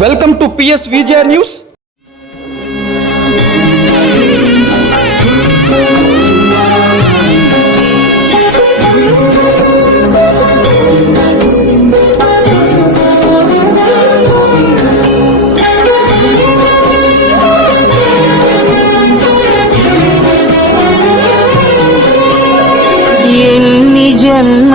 Welcome to PS Vijaya news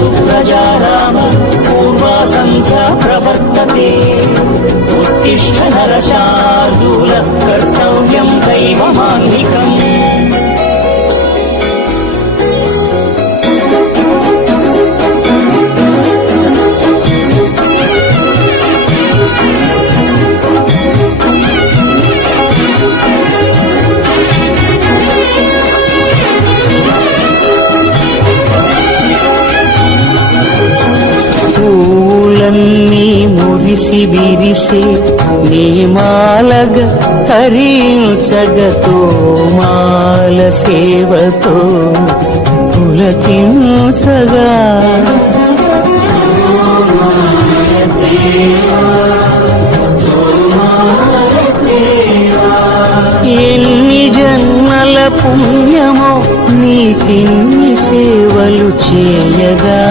Kausalya Supraja Rama పూర్వా సంధ్యా ప్రవర్తతే ఉత్తిష్ట నరశార్దూల పూలన్నీ మురిసి విరిసే నీమాలగ తరించగతో మాల సేవతో పులకించగా. ఎన్ని జన్మల పుణ్యమో నీకిన్ని సేవలు చేయగా.